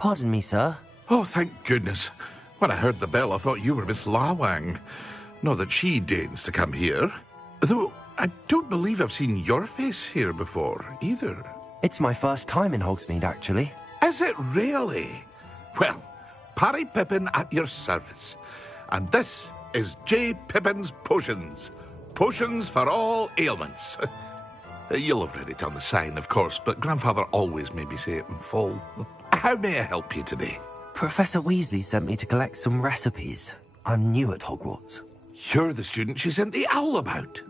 Pardon me, sir. Oh, thank goodness. When I heard the bell, I thought you were Miss Lawang. Not that she deigns to come here. Though I don't believe I've seen your face here before, either. It's my first time in Hogsmeade, actually. Is it really? Well, Parry Pippin at your service. And this is J. Pippin's Potions. Potions for all ailments. You'll have read it on the sign, of course, but Grandfather always made me say it in full. How may I help you today? Professor Weasley sent me to collect some recipes. I'm new at Hogwarts. You're the student she sent the owl about.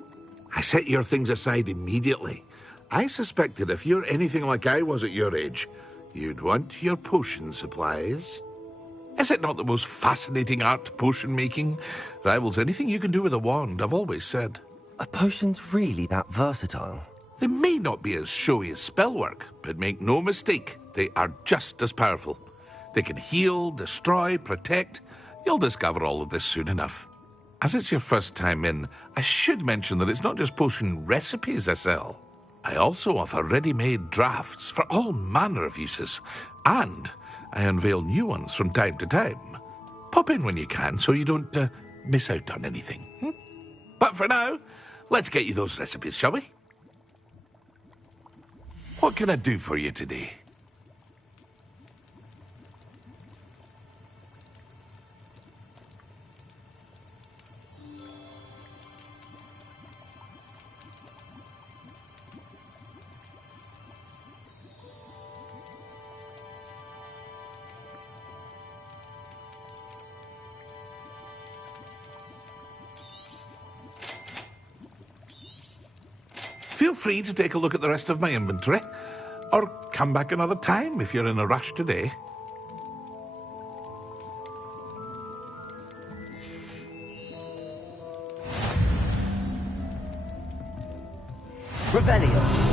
I set your things aside immediately. I suspected if you're anything like I was at your age, you'd want your potion supplies. Is it not the most fascinating art, potion making? Rivals anything you can do with a wand, I've always said. Are potions really that versatile? They may not be as showy as spellwork, but make no mistake, they are just as powerful. They can heal, destroy, protect. You'll discover all of this soon enough. As it's your first time in, I should mention that it's not just potion recipes I sell. I also offer ready-made drafts for all manner of uses, and I unveil new ones from time to time. Pop in when you can so you don't miss out on anything. But for now, let's get you those recipes, shall we? What can I do for you today? Feel free to take a look at the rest of my inventory, or come back another time if you're in a rush today. Revelio.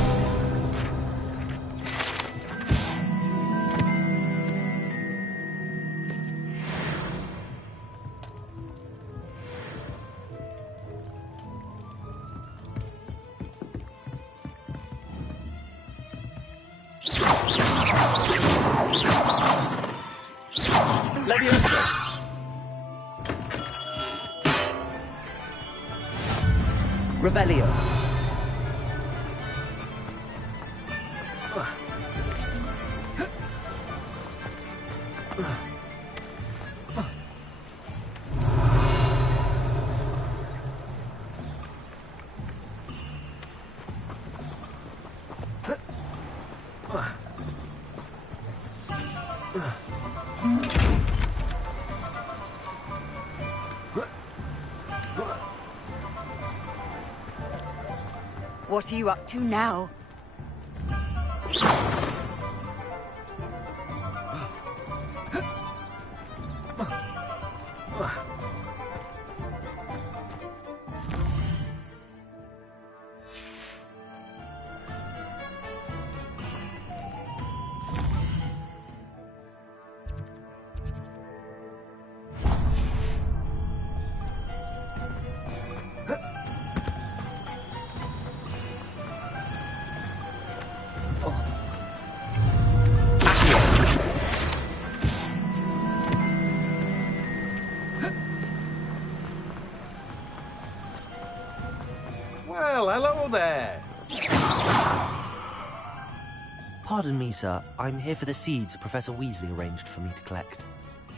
Leviosa. Revelio. What are you up to now? Well, hello there. Pardon me, sir. I'm here for the seeds Professor Weasley arranged for me to collect.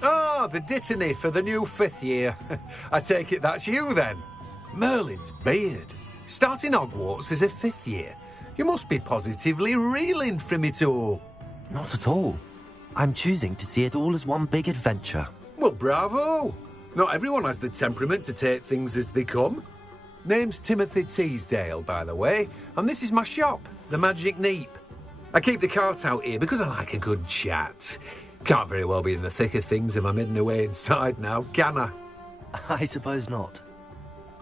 Oh, the dittany for the new 5th year. I take it that's you, then. Merlin's beard. Starting Hogwarts as a 5th year. You must be positively reeling from it all. Not at all. I'm choosing to see it all as one big adventure. Well, bravo. Not everyone has the temperament to take things as they come. Name's Timothy Teasdale, by the way, and this is my shop, the Magic Neep. I keep the cart out here because I like a good chat. Can't very well be in the thick of things if I'm hidden away inside now, can I? I suppose not.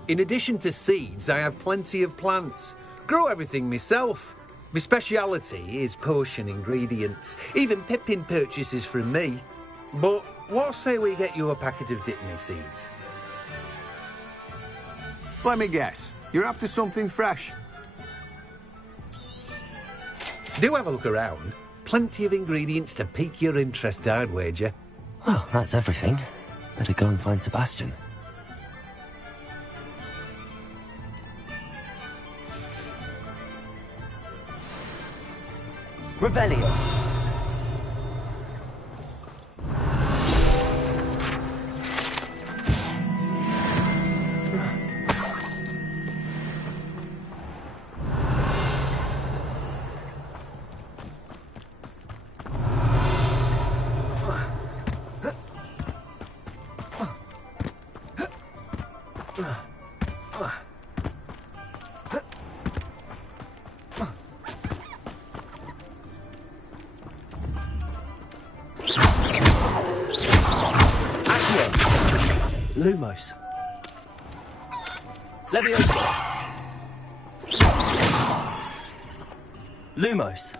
In addition to seeds, I have plenty of plants. Grow everything myself. My speciality is potion ingredients. Even Pippin purchases from me. But what say we get you a packet of Dittany seeds? Let me guess. You're after something fresh. Do have a look around. plenty of ingredients to pique your interest, I'd wager. Well, that's everything. Better go and find Sebastian. Revelio. Lumos. Levioso. Lumos.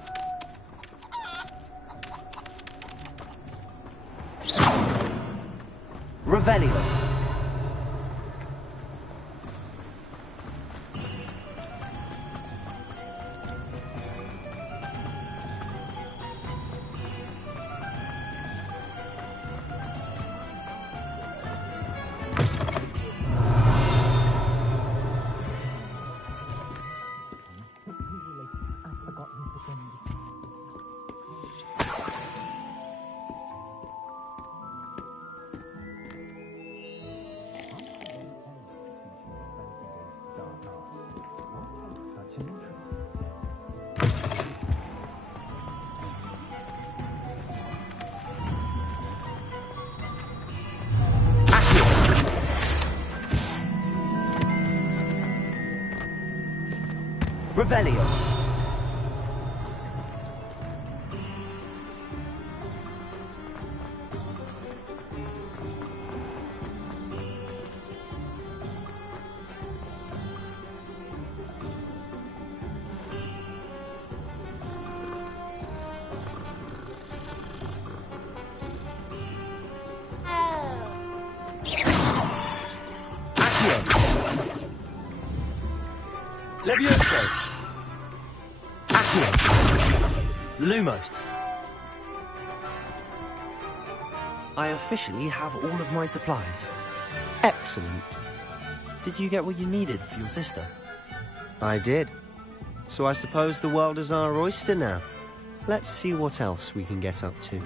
Revelio. Revelio. Levioso. Lumos. I officially have all of my supplies. Excellent. Did you get what you needed for your sister? I did. So I suppose the world is our oyster now. Let's see what else we can get up to.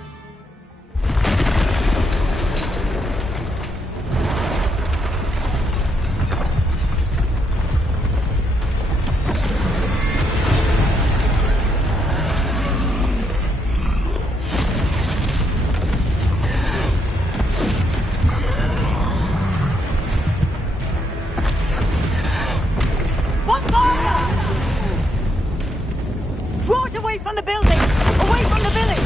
Draw it away from the building! Away from the village!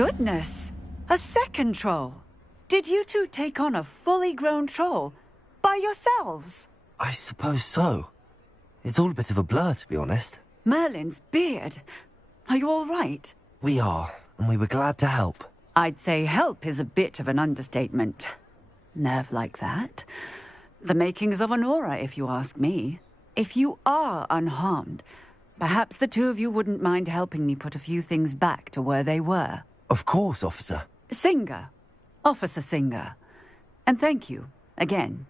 Goodness! A second troll! Did you two take on a fully grown troll? By yourselves? I suppose so. It's all a bit of a blur, to be honest. Merlin's beard. Are you all right? We are, and we were glad to help. I'd say help is a bit of an understatement. Nerve like that. The makings of an aura, if you ask me. If you are unharmed, perhaps the two of you wouldn't mind helping me put a few things back to where they were. Of course, officer. Singer. Officer Singer. And thank you, again.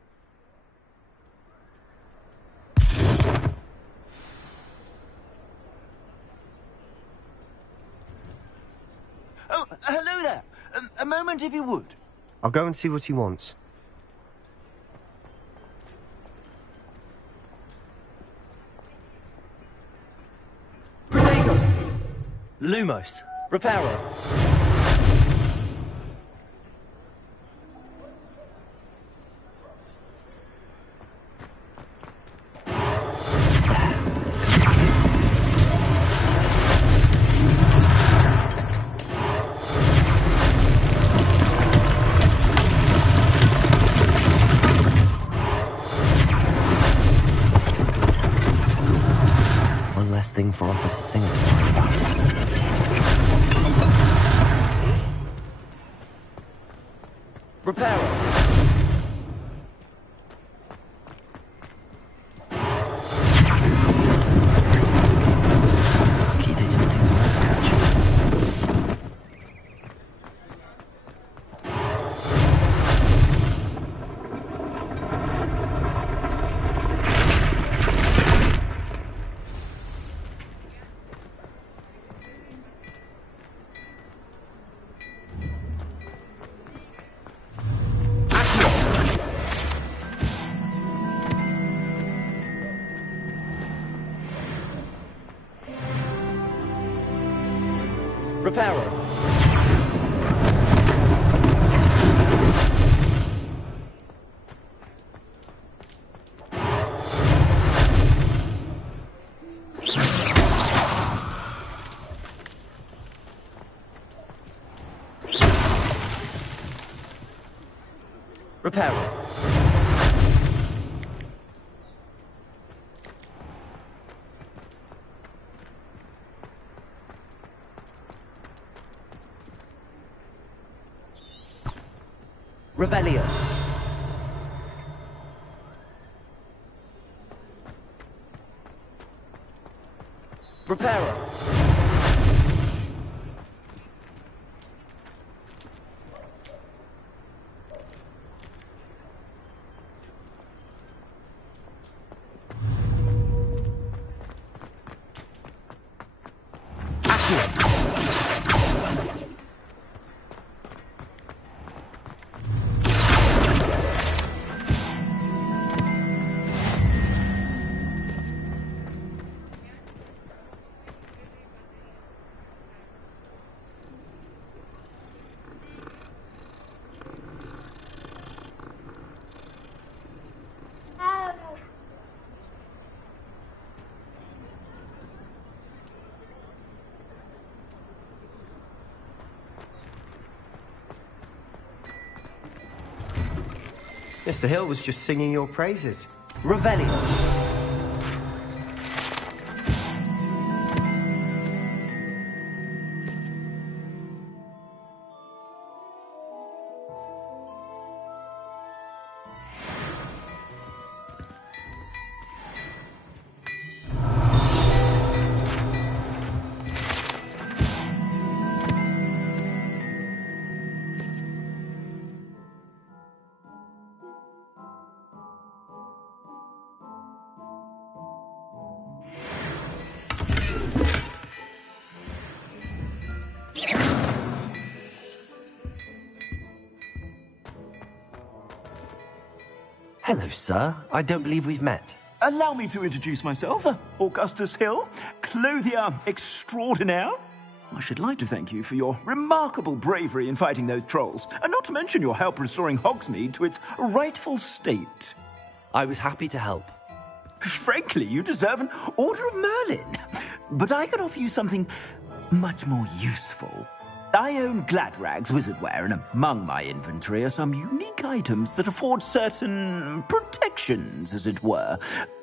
Oh, hello there. A moment if you would. I'll go and see what he wants. Protego! Lumos. Reparo! One less thing for Officer Singer to worry about. Reparo! Lucky they didn't do more damage. Reparo! Reparo! Revelio! Reparo! Mr. Hill was just singing your praises. Revelio! Hello, sir. I don't believe we've met. Allow me to introduce myself, Augustus Hill, clothier extraordinaire. I should like to thank you for your remarkable bravery in fighting those trolls, and not to mention your help restoring Hogsmeade to its rightful state. I was happy to help. Frankly, you deserve an Order of Merlin. But I can offer you something much more useful. I own Gladrag's wizardware, and among my inventory are some unique items that afford certain protections, as it were.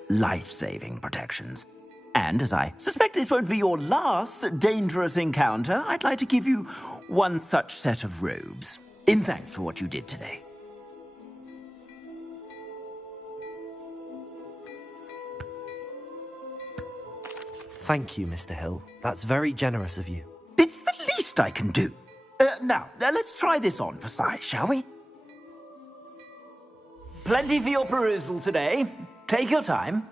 Life-saving protections. And as I suspect this won't be your last dangerous encounter, I'd like to give you one such set of robes, in thanks for what you did today. Thank you, Mr. Hill. That's very generous of you. It's the least I can do. Now, let's try this on for size, shall we? Plenty for your perusal today. Take your time.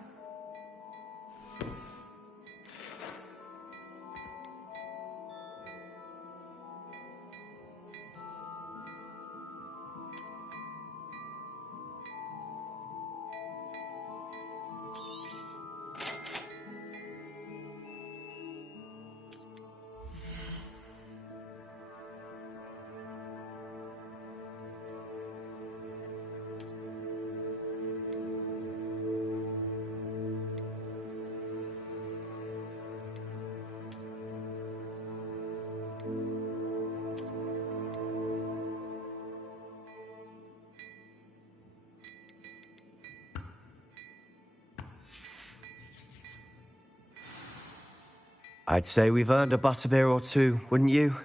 I'd say we've earned a butterbeer or two, wouldn't you?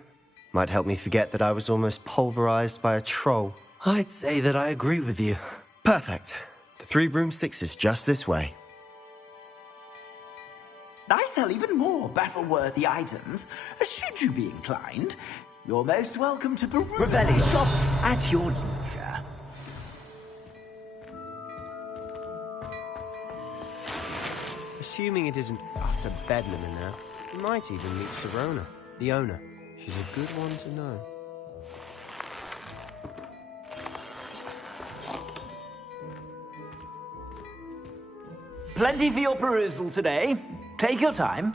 Might help me forget that I was almost pulverized by a troll. I'd say that I agree with you. Perfect. The 3 broomsticks is just this way. I sell even more battle-worthy items. Should you be inclined, you're most welcome to Revelli shop at your leisure. Assuming it isn't utter bedlam in there, we might even meet Sirona, the owner. She's a good one to know. Plenty for your perusal today. Take your time.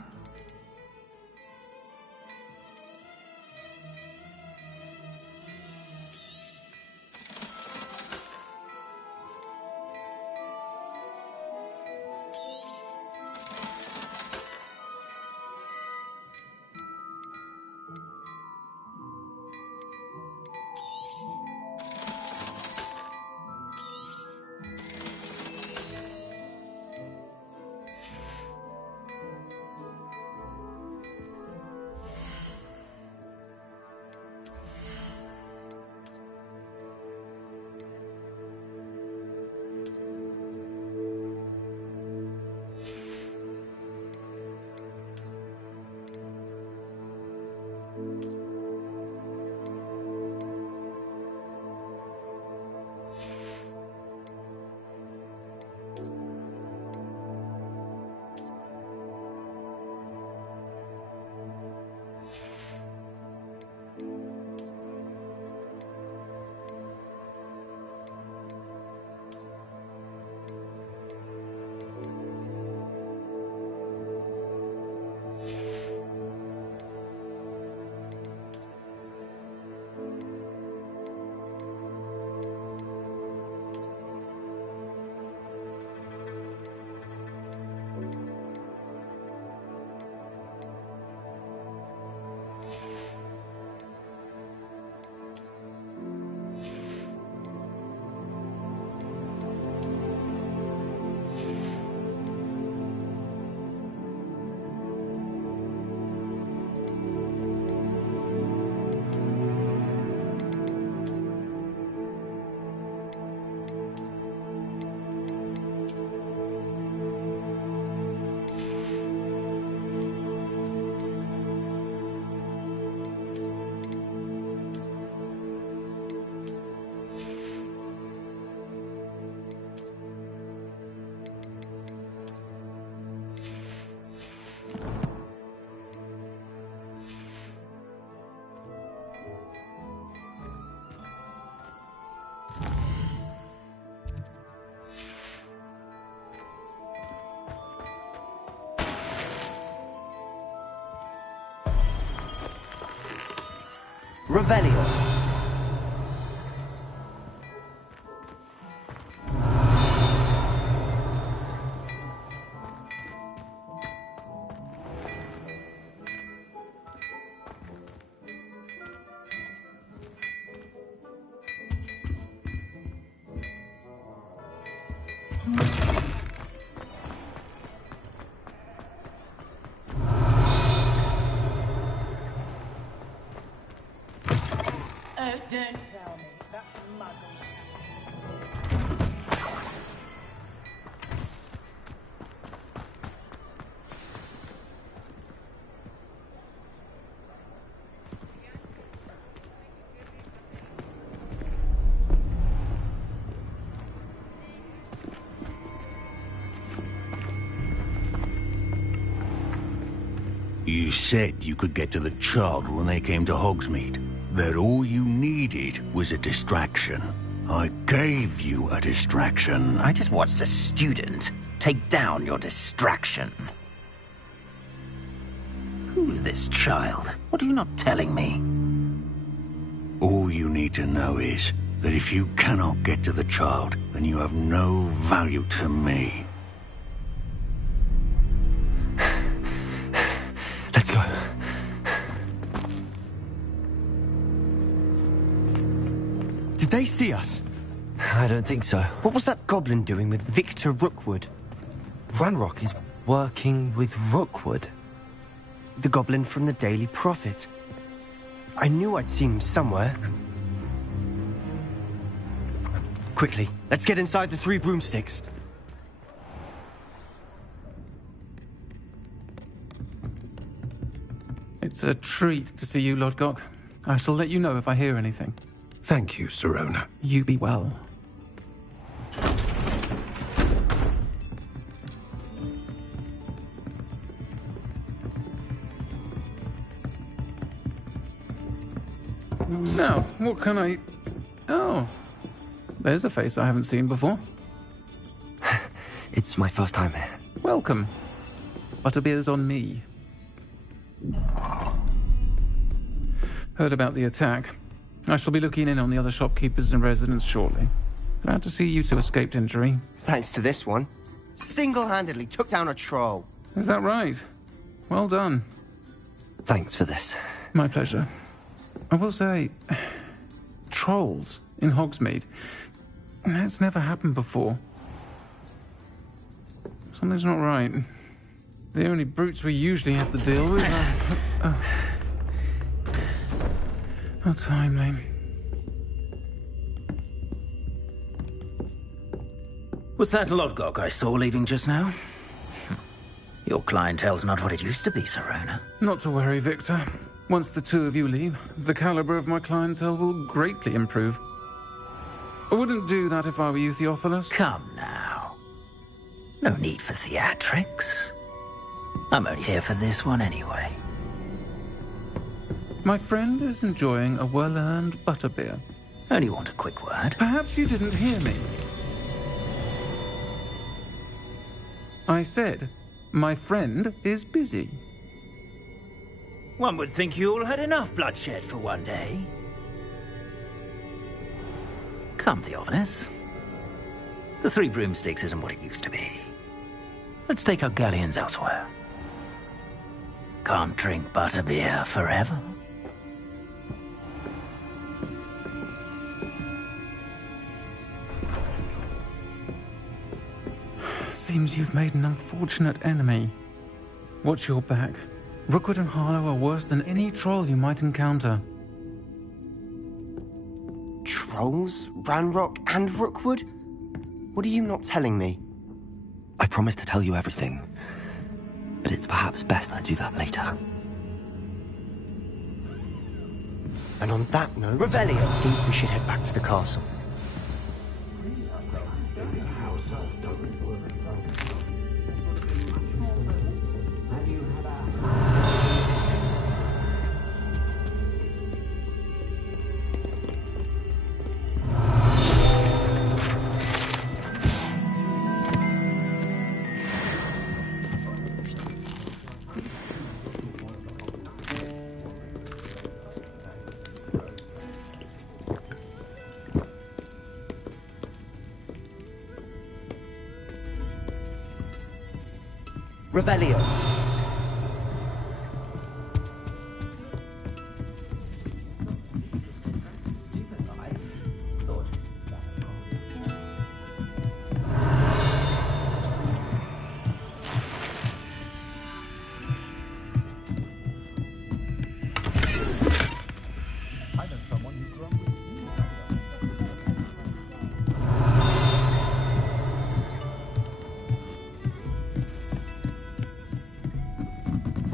Revelio. Don't tell me. That's muggle. You said you could get to the child when they came to Hogsmeade. That all you needed was a distraction. I gave you a distraction. I just watched a student take down your distraction. Who's this child? What are you not telling me? All you need to know is that if you cannot get to the child, then you have no value to me. Let's go. Did they see us? I don't think so. What was that goblin doing with Victor Rookwood? Ranrock is working with Rookwood. The goblin from the Daily Prophet. I knew I'd seen him somewhere. Quickly, let's get inside the 3 broomsticks. It's a treat to see you, Lodgok. I shall let you know if I hear anything. Thank you, Sirona. You be well. Now, what can I... Oh, there's a face I haven't seen before. It's my first time here. Welcome. Butterbeer's on me. Heard about the attack. I shall be looking in on the other shopkeepers and residents shortly. Glad to see you two escaped injury. Thanks to this one. Single-handedly took down a troll. Is that right? Well done. Thanks for this. My pleasure. I will say, trolls in Hogsmeade. That's never happened before. Something's not right. The only brutes we usually have to deal with are... How timely. Was that Lodgok I saw leaving just now? Your clientele's not what it used to be, Sirona. Not to worry, Victor. Once the 2 of you leave, the caliber of my clientele will greatly improve. I wouldn't do that if I were you, Theophilus. Come now. No need for theatrics. I'm only here for this one anyway. My friend is enjoying a well-earned butterbeer. Only want a quick word. Perhaps you didn't hear me. I said, my friend is busy. One would think you all had enough bloodshed for one day. Come, Theophilus. The 3 broomsticks isn't what it used to be. Let's take our galleons elsewhere. Can't drink butterbeer forever. Seems you've made an unfortunate enemy. Watch your back. Rookwood and Harlow are worse than any troll you might encounter. Trolls? Ranrock and Rookwood? What are you not telling me? I promised to tell you everything, but it's perhaps best I do that later. And on that note, Revelio. I think we should head back to the castle. Revelio.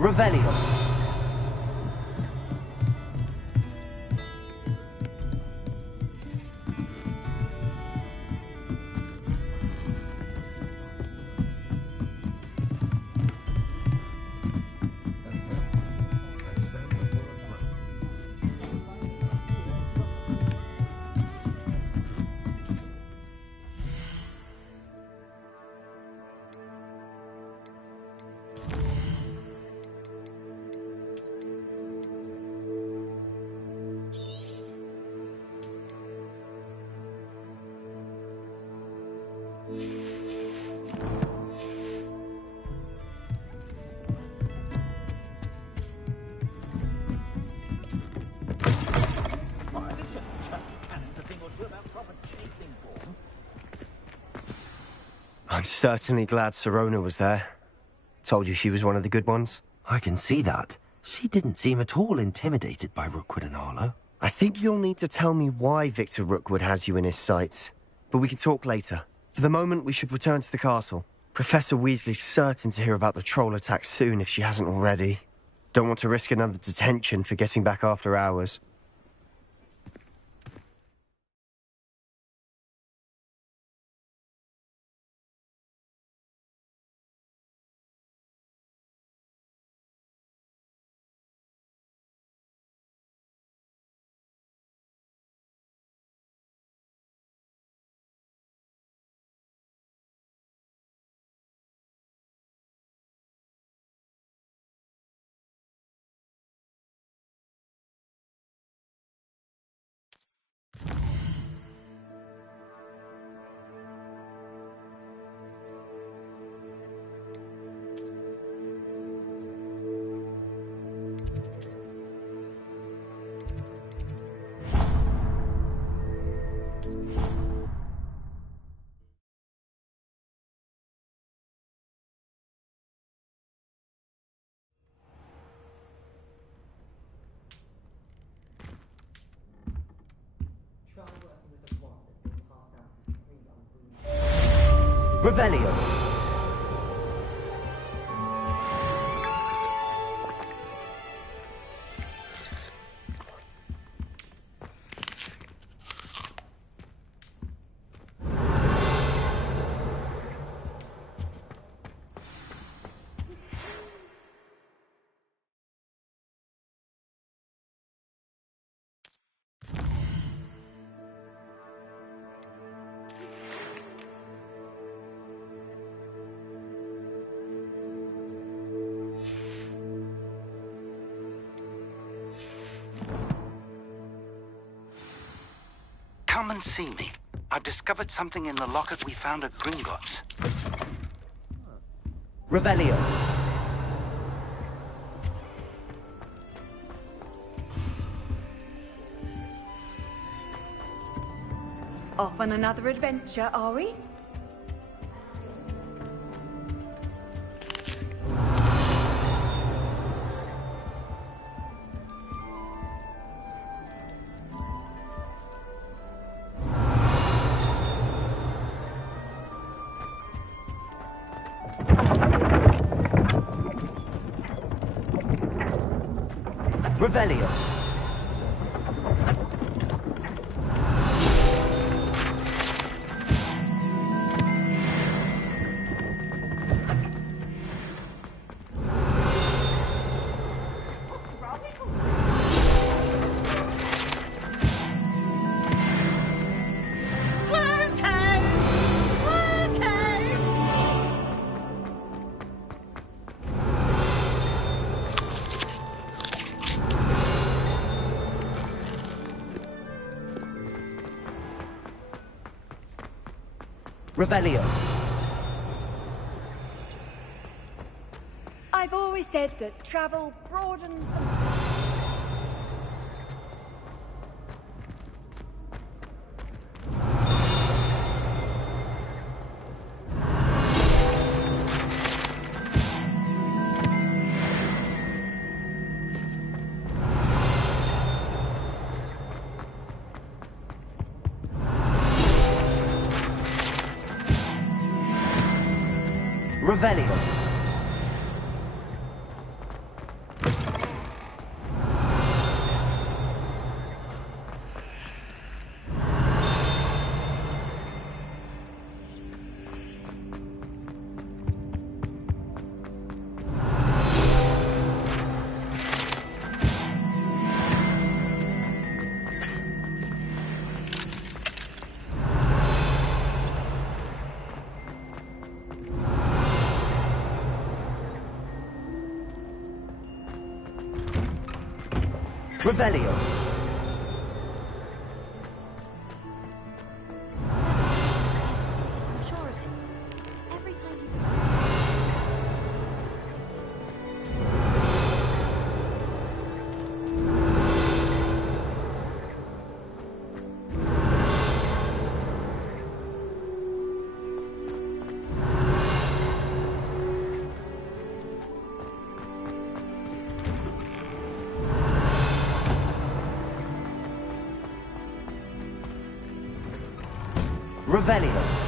Revelio. I'm certainly glad Sirona was there. Told you she was one of the good ones. I can see that. She didn't seem at all intimidated by Rookwood and Arlo. I think you'll need to tell me why Victor Rookwood has you in his sights. But we can talk later. For the moment, we should return to the castle. Professor Weasley's certain to hear about the troll attack soon if she hasn't already. Don't want to risk another detention for getting back after hours. Revelio. Come and see me. I've discovered something in the locket we found at Gringotts. Revelio. Off on another adventure, are we? Revelio. Revelio. I've always said that travel broadens the... Revelio. Revelio. I'm sure of it. Every time he... Revelio.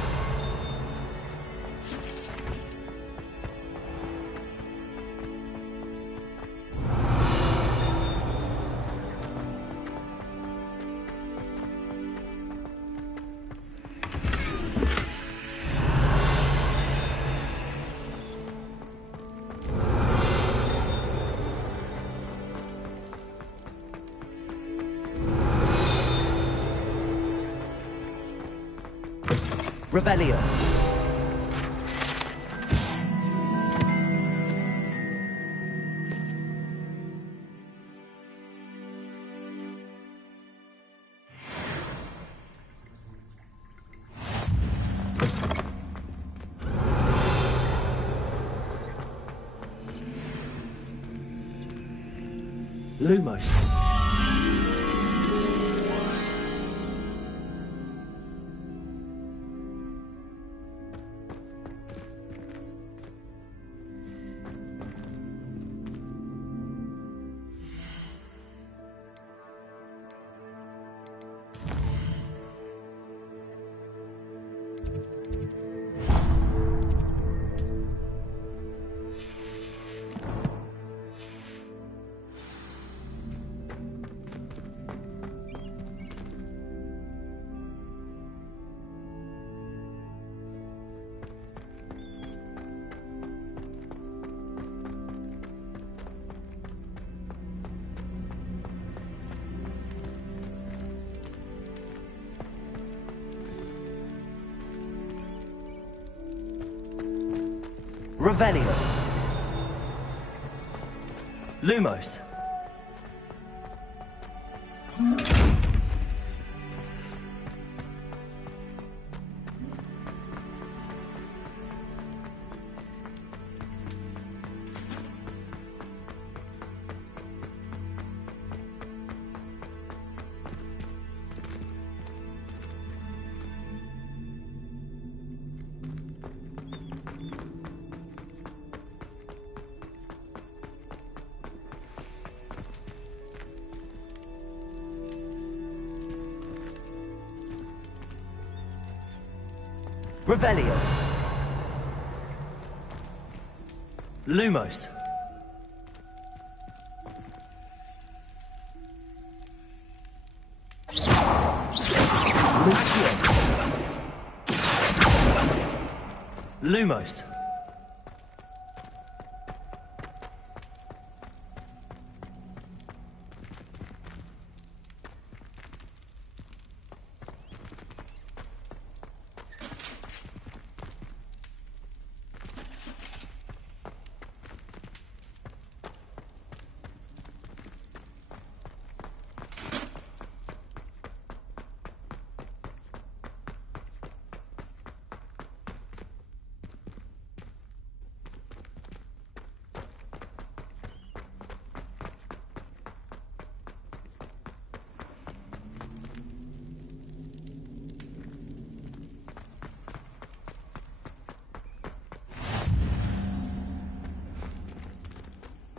Revelio. Lumos. Revelio. Lumos. Revelio. Lumos. Lucio. Lumos.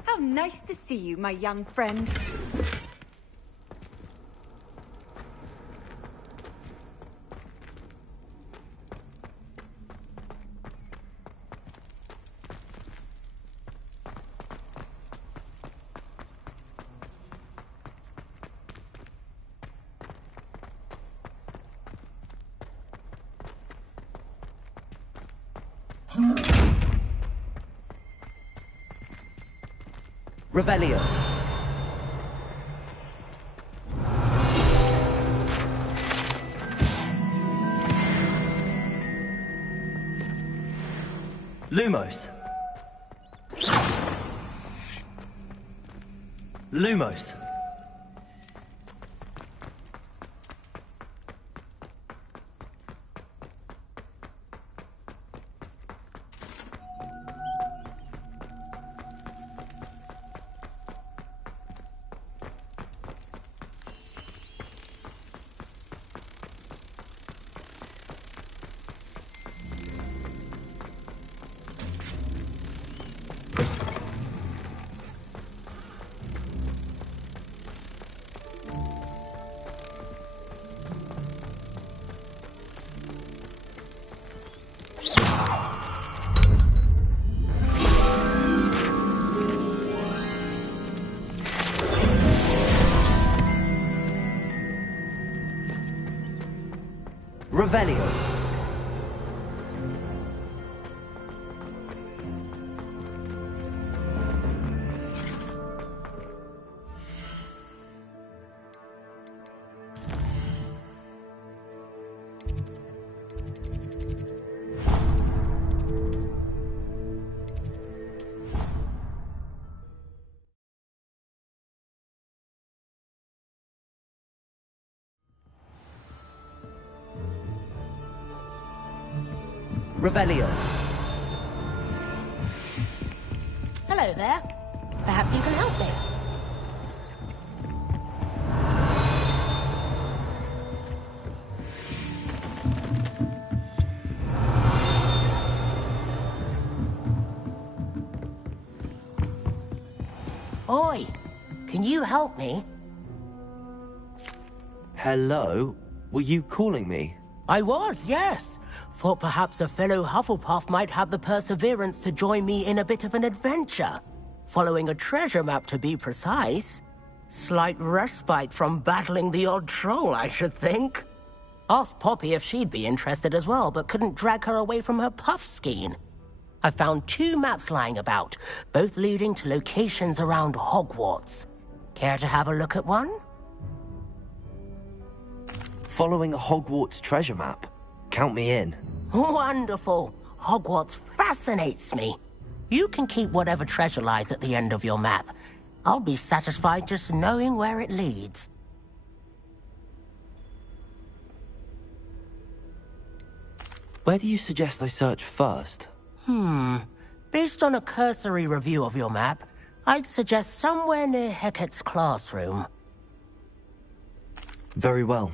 How nice to see you, my young friend. Revelio. Lumos. Lumos. Revelio. Revelio. Hello there. Perhaps you can help me. Oi, can you help me? Hello? Were you calling me? I was, yes. Thought perhaps a fellow Hufflepuff might have the perseverance to join me in a bit of an adventure. Following a treasure map, to be precise. Slight respite from battling the odd troll, I should think. Asked Poppy if she'd be interested as well, but couldn't drag her away from her puff skein. I found 2 maps lying about, both leading to locations around Hogwarts. Care to have a look at one? Following a Hogwarts treasure map? Count me in. Wonderful. Hogwarts fascinates me. You can keep whatever treasure lies at the end of your map. I'll be satisfied just knowing where it leads. Where do you suggest I search first? Based on a cursory review of your map, I'd suggest somewhere near Hecat's classroom. Very well.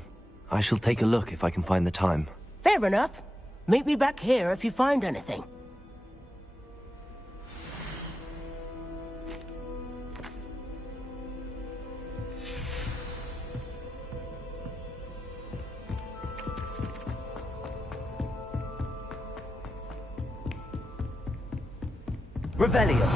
I shall take a look if I can find the time. Fair enough. Meet me back here if you find anything. Revelio.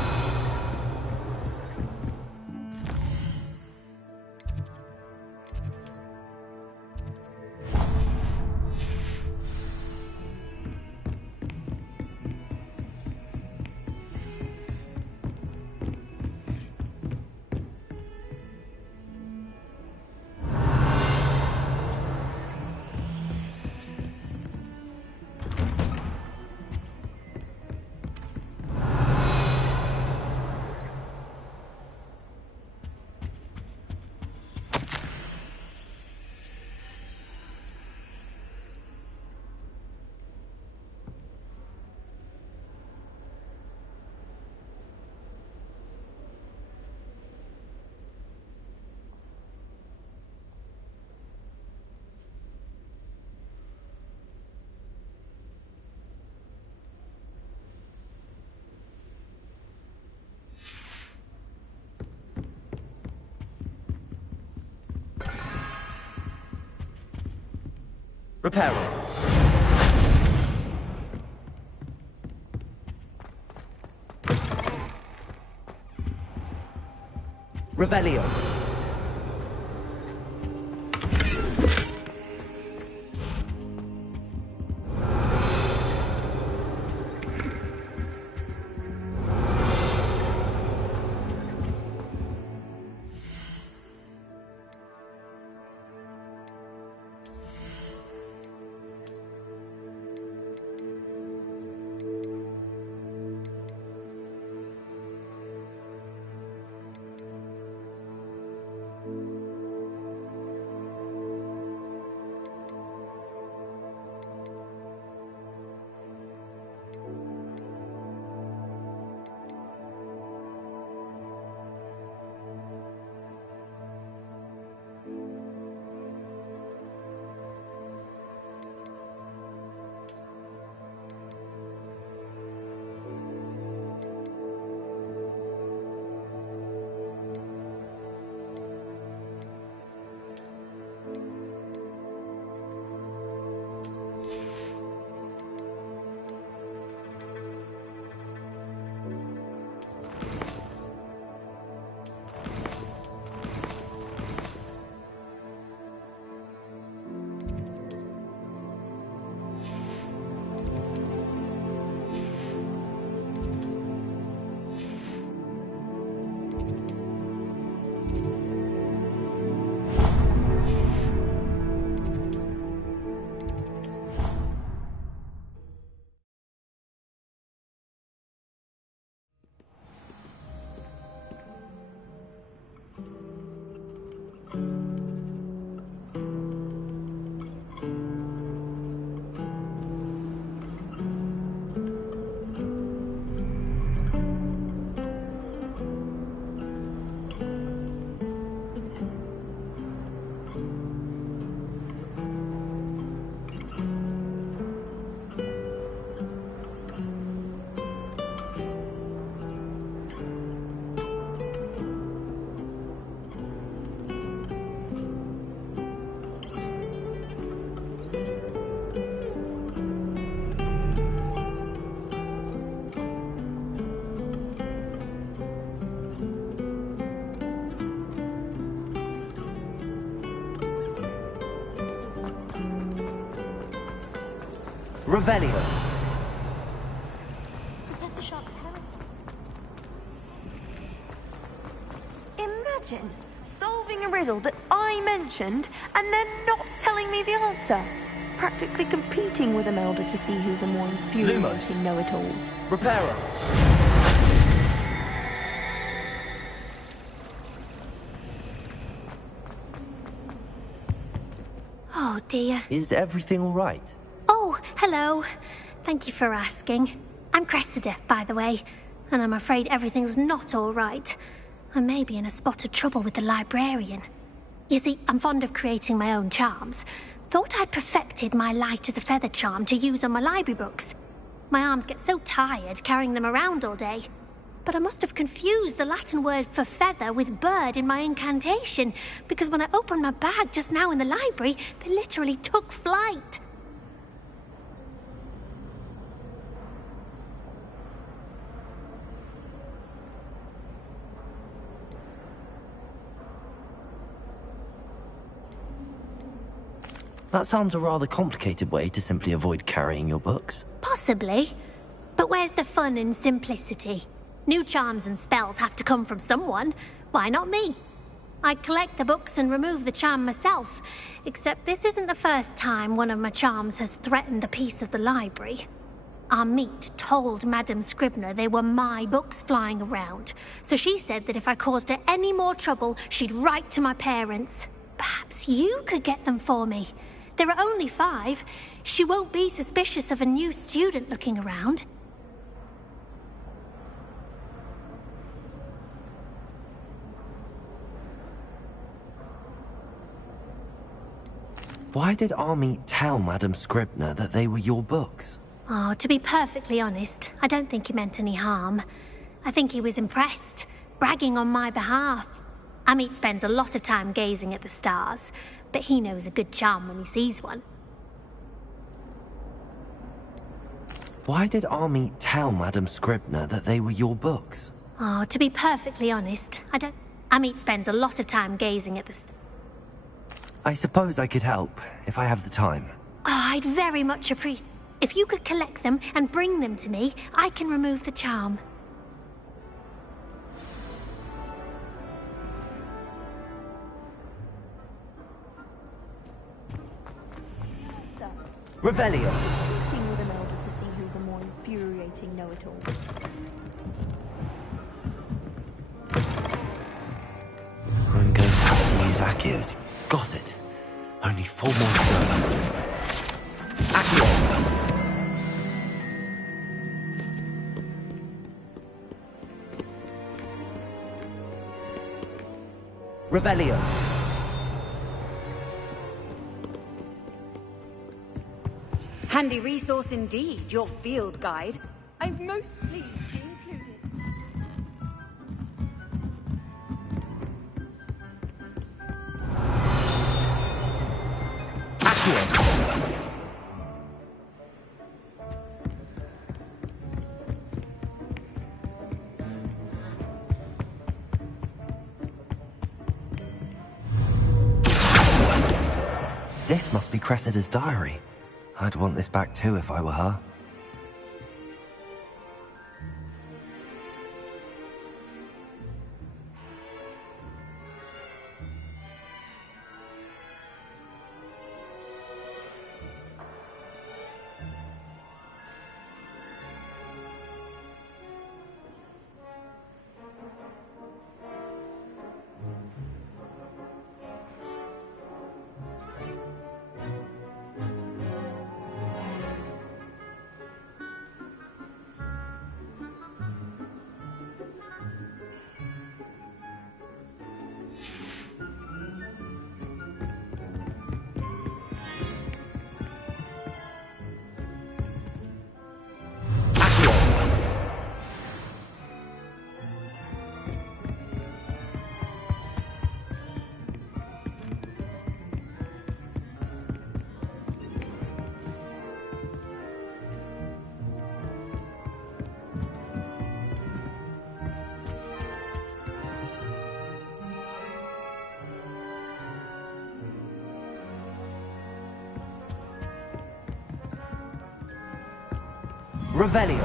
Reparo. Revelio. Revelio. Professor Sharp's terrible. Imagine solving a riddle that I mentioned and then not telling me the answer. Practically competing with Imelda to see who's a more infuriating know-it-all. Reparo. Oh dear. Is everything all right? Oh, hello. Thank you for asking. I'm Cressida, by the way, and I'm afraid everything's not all right. I may be in a spot of trouble with the librarian. You see, I'm fond of creating my own charms. Thought I'd perfected my light as a feather charm to use on my library books. My arms get so tired carrying them around all day. But I must have confused the Latin word for feather with bird in my incantation, because when I opened my bag just now in the library, they literally took flight. That sounds a rather complicated way to simply avoid carrying your books. Possibly. But where's the fun in simplicity? New charms and spells have to come from someone. Why not me? I collect the books and remove the charm myself. Except this isn't the first time one of my charms has threatened the peace of the library. Our meet told Madame Scribner they were my books flying around. So she said that if I caused her any more trouble, she'd write to my parents. Perhaps you could get them for me. There are only 5. She won't be suspicious of a new student looking around. Why did Army tell Madame Scribner that they were your books? Oh, to be perfectly honest, I don't think he meant any harm. I think he was impressed, bragging on my behalf. Amit spends a lot of time gazing at the stars, but he knows a good charm when he sees one. Why did Army tell Madame Scribner that they were your books? Oh, to be perfectly honest, I don't... Amit spends a lot of time gazing at the stars. I suppose I could help, if I have the time. Oh, I'd very much appreciate... If you could collect them and bring them to me, I can remove the charm. Revelio. Competing with Imelda to see who's a more infuriating know-it-all. I'm going to have to use Accio. Got it. Only 4 more to go. Accio! Revelio. Handy resource indeed, your field guide. I'm most pleased to include it. Accio. This must be Cressida's diary. I'd want this back too if I were her. Revelio.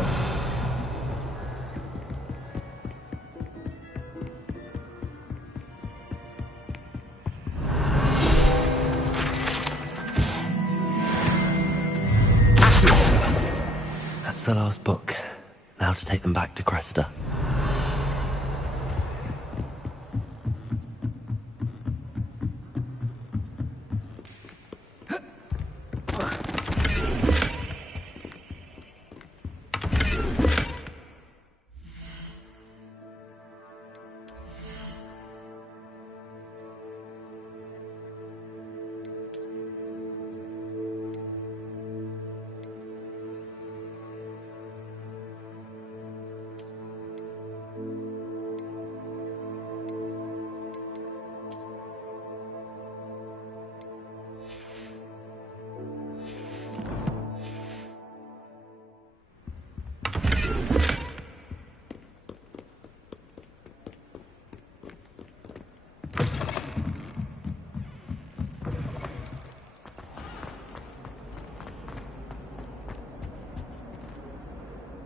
That's the last book. Now to take them back to Cressida.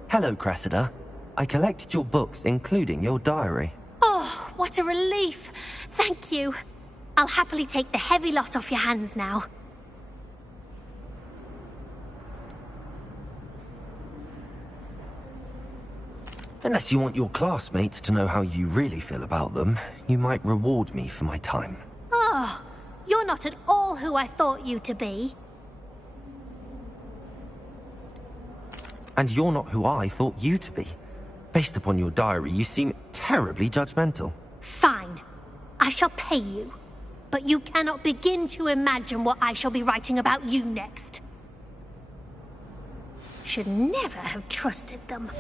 Hello, Cressida. I collected your books, including your diary. Oh, what a relief. Thank you. I'll happily take the heavy lot off your hands now. Unless you want your classmates to know how you really feel about them, you might reward me for my time. Oh, you're not at all who I thought you to be. And you're not who I thought you to be. Based upon your diary, you seem terribly judgmental. Fine. I shall pay you. But you cannot begin to imagine what I shall be writing about you next. Should never have trusted them.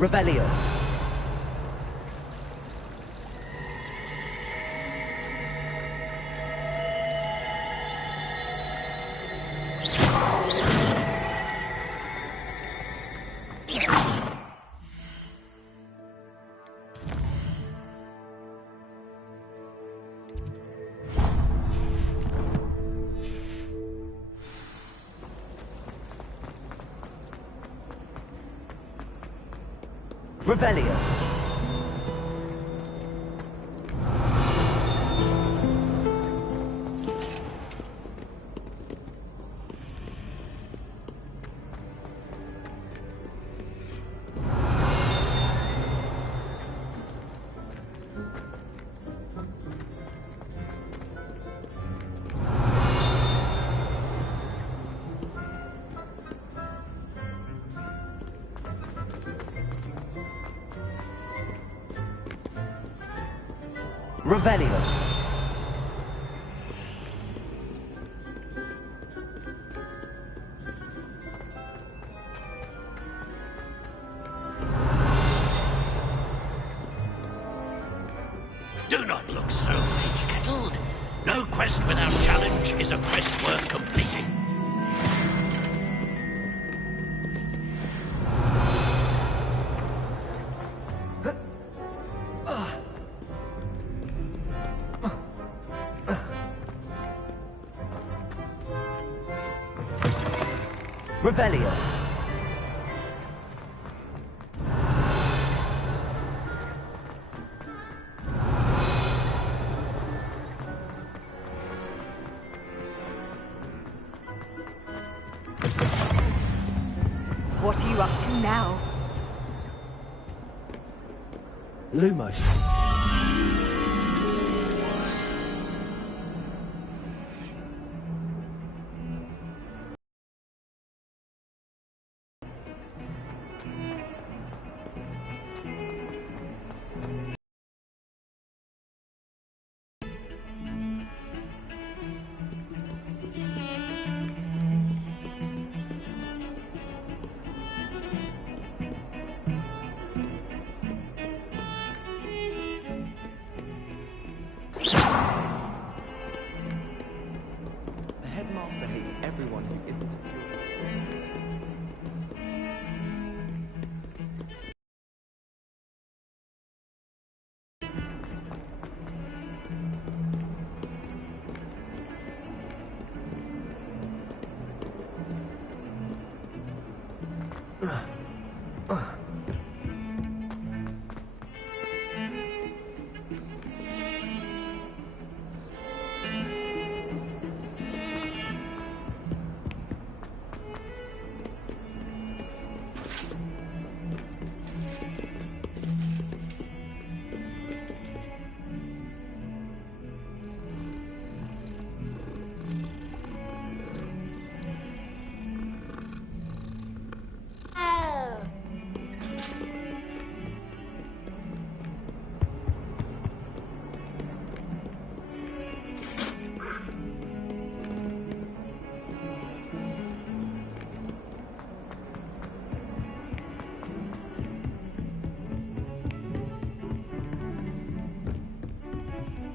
Revelio. Revelio. Revelio. Do not look so rage-kettled. No quest without challenge is a quest worth completing. Revelio. What are you up to now? Lumos. The headmaster hates everyone who isn't.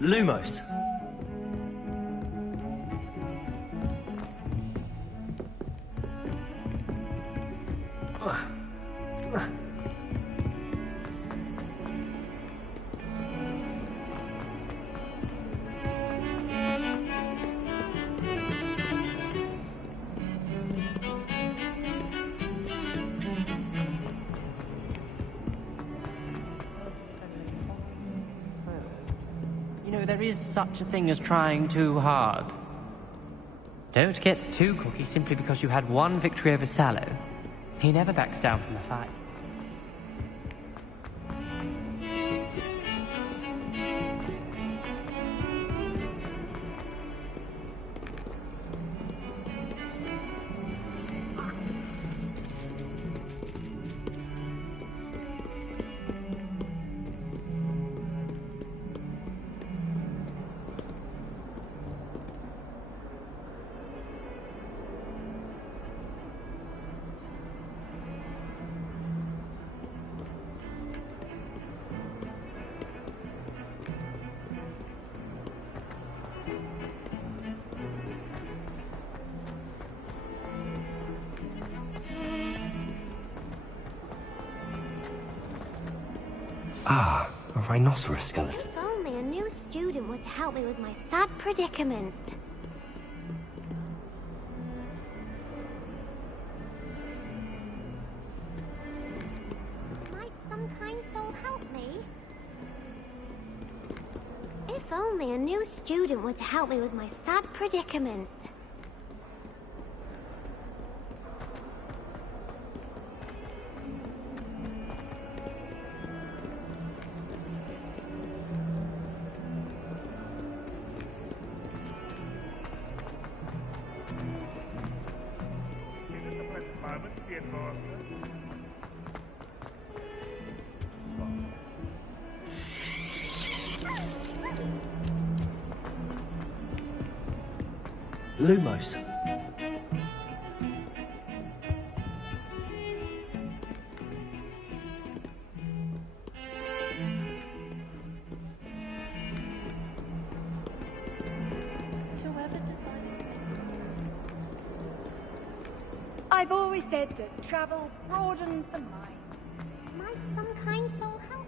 Lumos. You know, there is such a thing as trying too hard. Don't get too cocky simply because you had one victory over Sallow. He never backs down from a fight. Ah, a rhinoceros skeleton. If only a new student were to help me with my sad predicament. Might some kind soul help me? If only a new student were to help me with my sad predicament. Lumos. I've always said that travel broadens the mind. Might some kind soul help?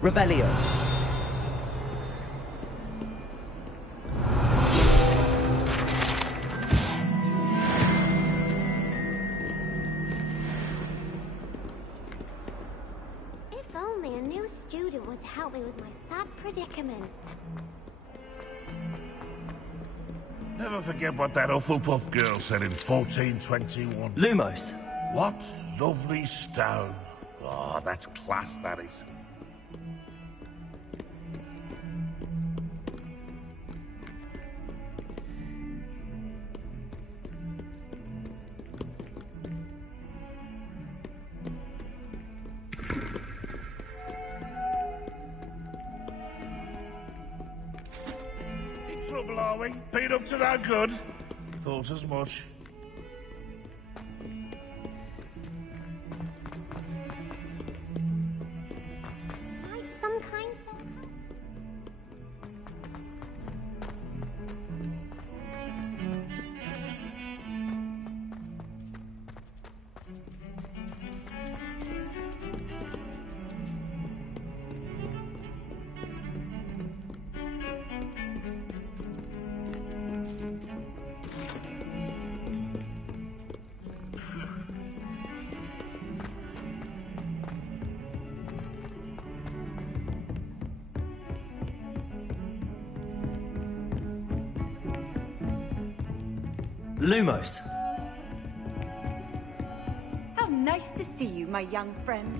Revelio. If only a new student were to help me with my sad predicament. Never forget what that Hufflepuff girl said in 1421. Lumos. What lovely stone. Oh, that's class, that is. In trouble, are we? Been up to no good? Thought as much. Some kind soul help? Lumos. How nice to see you, my young friend.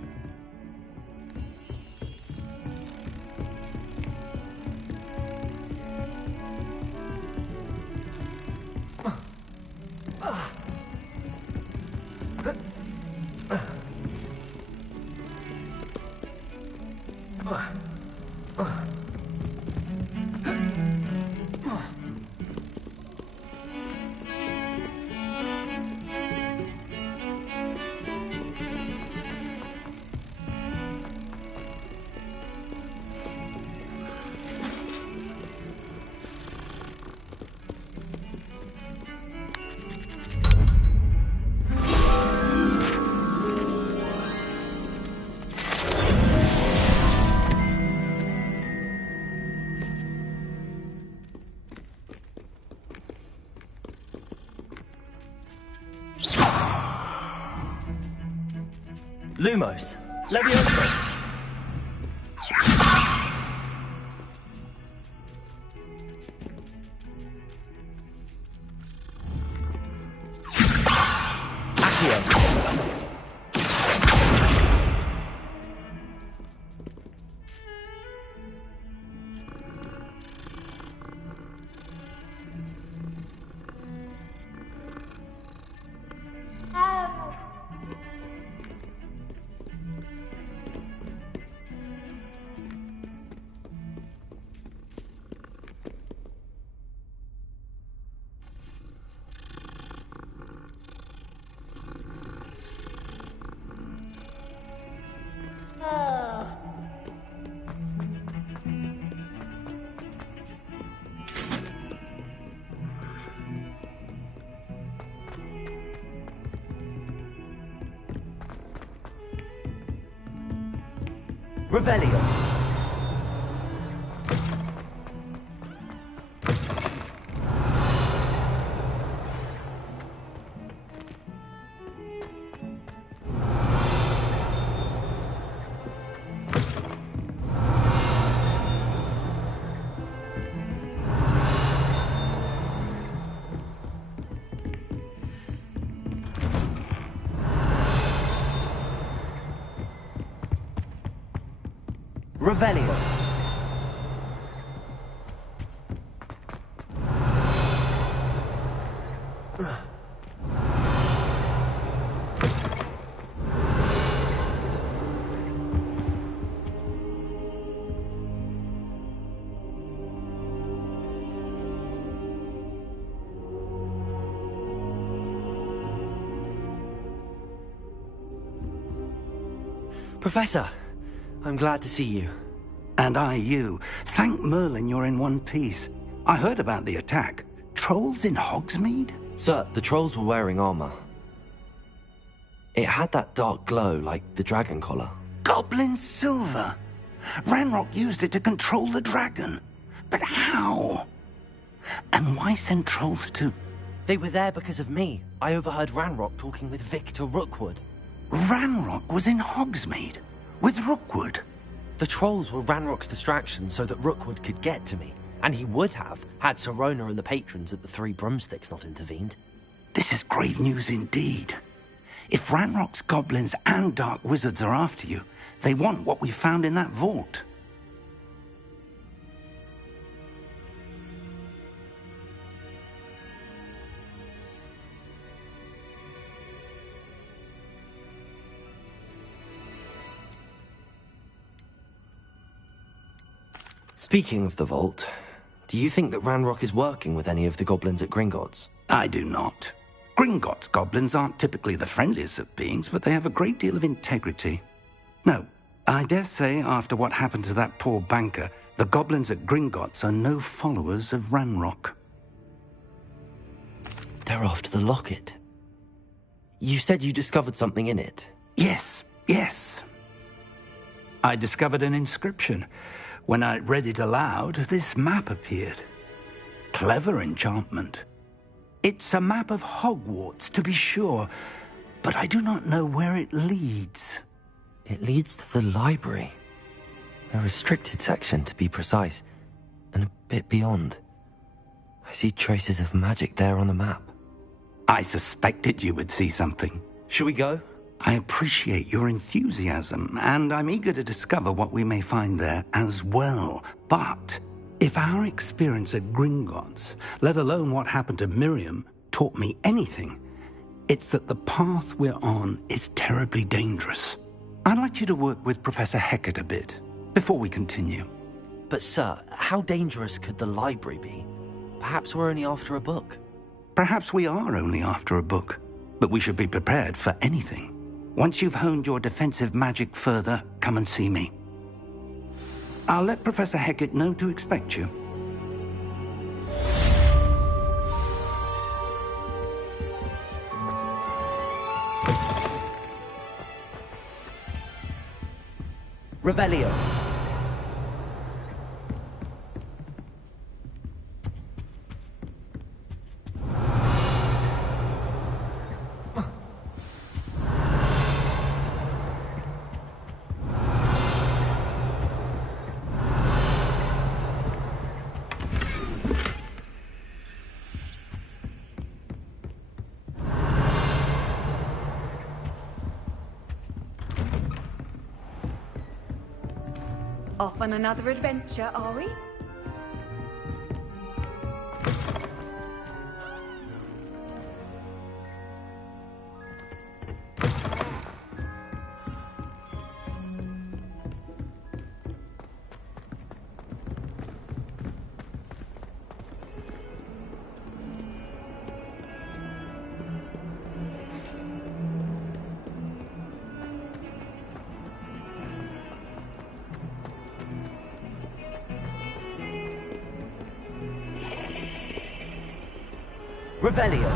Lumos. Leviosa. Revelio. Revelio. Professor, I'm glad to see you. And I you. Thank Merlin you're in one piece. I heard about the attack. Trolls in Hogsmeade? Sir, the trolls were wearing armor. It had that dark glow like the dragon collar. Goblin silver. Ranrock used it to control the dragon. But how? And why send trolls to... They were there because of me. I overheard Ranrock talking with Victor Rookwood. Ranrock was in Hogsmeade? With Rookwood? The trolls were Ranrock's distraction so that Rookwood could get to me. And he would have, had Sirona and the patrons at the Three Broomsticks not intervened. This is grave news indeed. If Ranrock's goblins and dark wizards are after you, they want what we found in that vault. Speaking of the vault, do you think that Ranrock is working with any of the goblins at Gringotts? I do not. Gringotts goblins aren't typically the friendliest of beings, but they have a great deal of integrity. No, I dare say after what happened to that poor banker, the goblins at Gringotts are no followers of Ranrock. They're after the locket. You said you discovered something in it. Yes. I discovered an inscription. When I read it aloud, this map appeared. Clever enchantment. It's a map of Hogwarts, to be sure, but I do not know where it leads. It leads to the library. A restricted section, to be precise, and a bit beyond. I see traces of magic there on the map. I suspected you would see something. Shall we go? I appreciate your enthusiasm, and I'm eager to discover what we may find there as well. But if our experience at Gringotts, let alone what happened to Miriam, taught me anything, it's that the path we're on is terribly dangerous. I'd like you to work with Professor Hecat a bit. before we continue. But sir, how dangerous could the library be? Perhaps we're only after a book. Perhaps we are only after a book, but we should be prepared for anything. Once you've honed your defensive magic further, come and see me. I'll let Professor Hecat know to expect you. Revelio. Off on another adventure, are we? Revelio.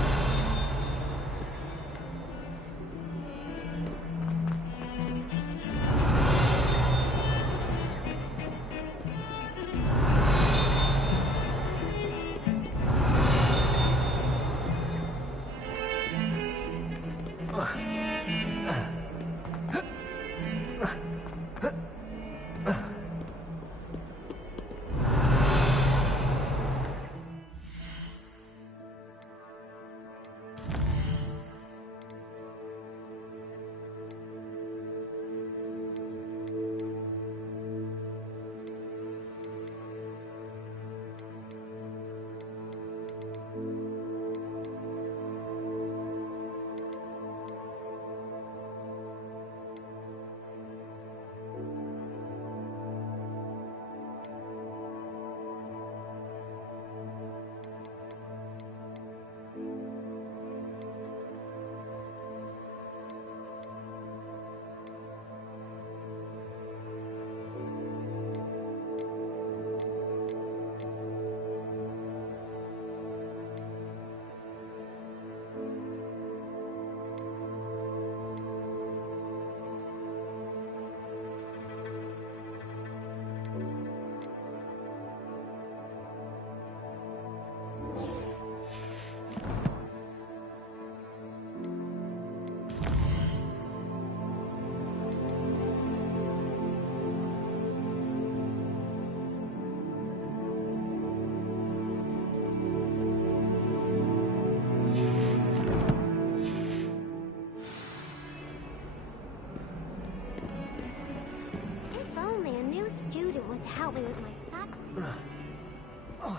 Student would help me with my saddle.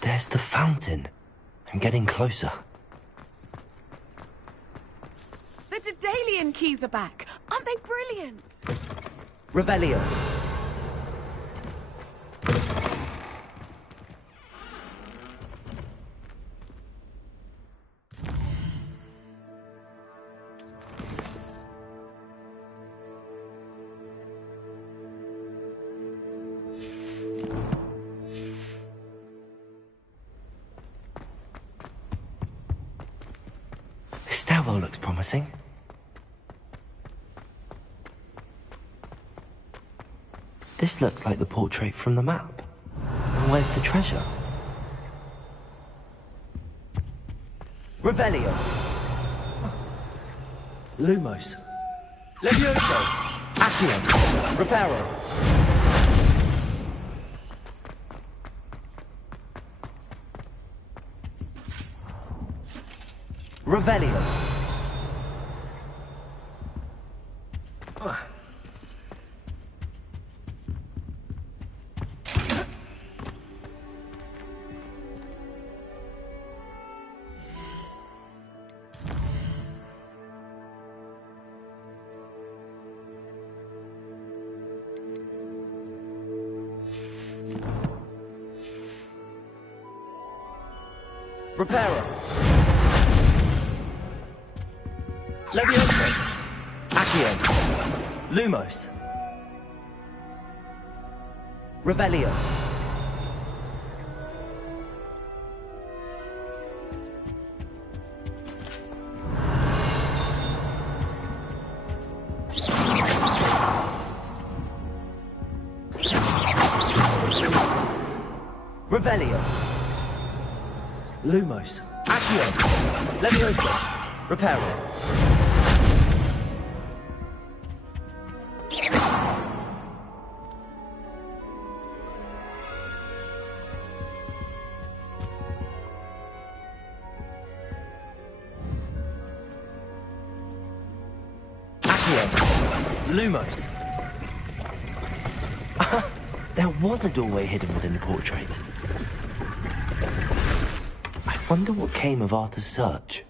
There's the fountain. I'm getting closer. The Daedalian keys are back. Aren't they brilliant? Revelio. This stairwell looks promising. This looks like the portrait from the map. And where's the treasure? Revelio. Lumos. Levioso. Accio. Rivero. Revelio. Reparo. Leviosa. Accio. Lumos. Revelio. Revelio. Lumos. Accio. Leviosa. Reparo. Lumos. There was a doorway hidden within the portrait. I wonder what came of Arthur's search.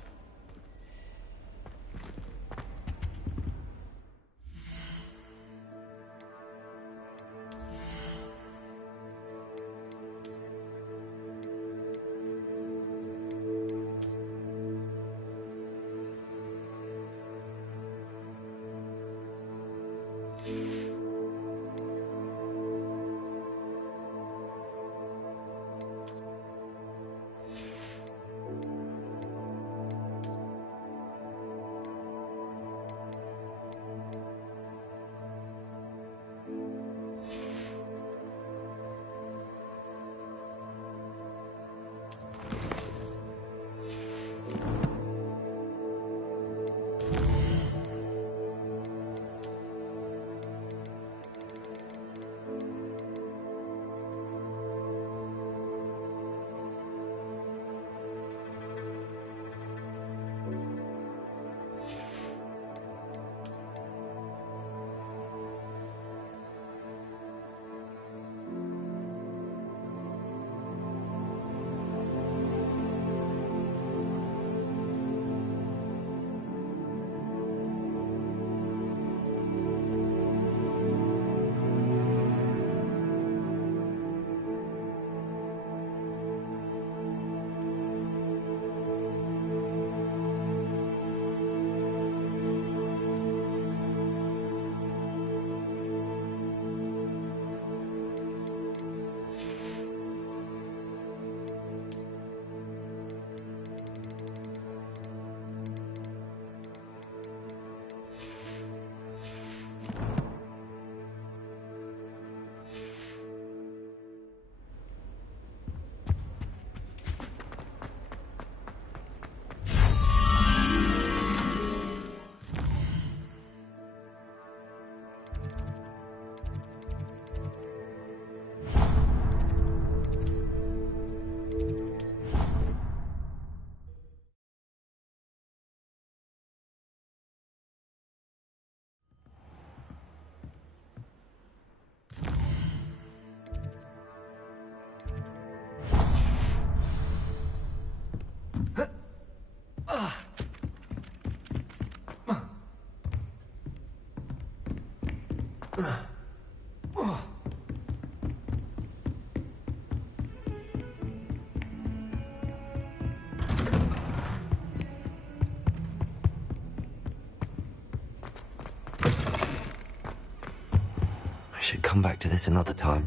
I should come back to this another time.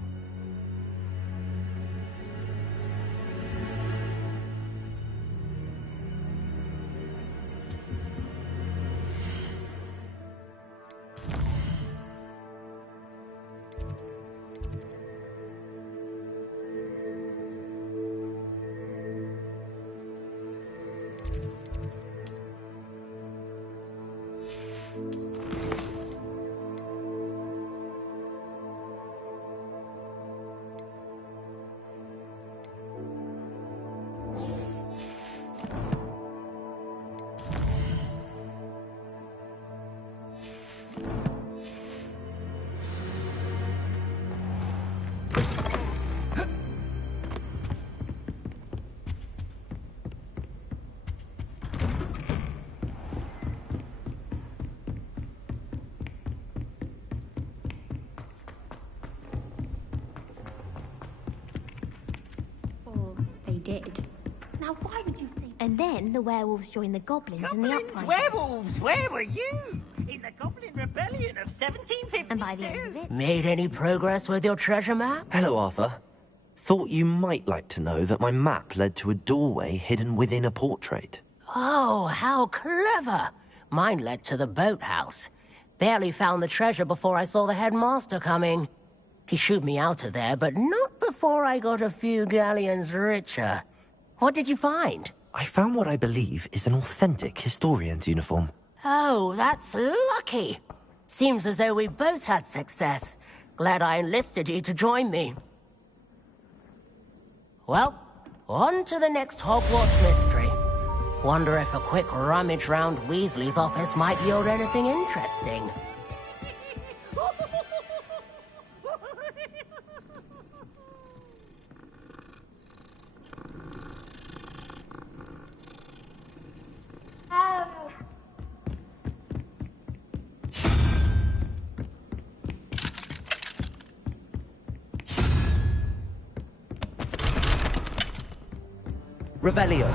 Now, why would you think? And then the werewolves joined the goblins in the Goblins, uprising. werewolves, where were you? In the Goblin Rebellion of 1752. And by the end of it... Made any progress with your treasure map? Hello, Arthur. Thought you might like to know that my map led to a doorway hidden within a portrait. Oh, how clever! Mine led to the boathouse. Barely found the treasure before I saw the headmaster coming. He shooed me out of there, but not before I got a few galleons richer. What did you find? I found what I believe is an authentic historian's uniform. Oh, that's lucky. Seems as though we both had success. Glad I enlisted you to join me. Well, on to the next Hogwarts mystery. Wonder if a quick rummage round Weasley's office might yield anything interesting. Revelio.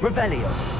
Revelio.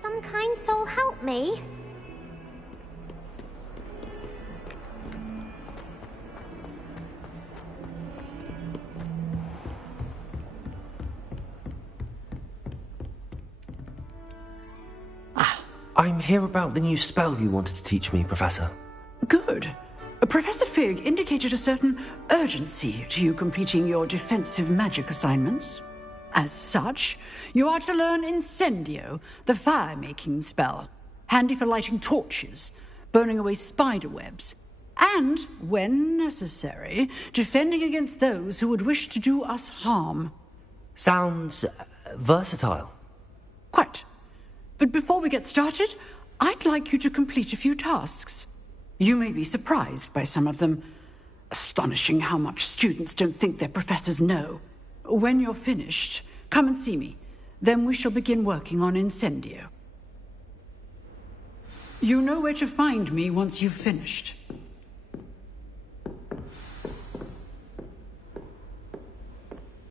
Some kind soul help me? I'm here about the new spell you wanted to teach me, Professor. Good. Professor Fig indicated a certain urgency to you completing your defensive magic assignments. As such, you are to learn Incendio, the fire-making spell, handy for lighting torches, burning away spider webs, and, when necessary, defending against those who would wish to do us harm. Sounds versatile. Quite. But before we get started, I'd like you to complete a few tasks. You may be surprised by some of them. Astonishing how much students don't think their professors know. When you're finished, come and see me. Then we shall begin working on Incendio. You know where to find me once you've finished.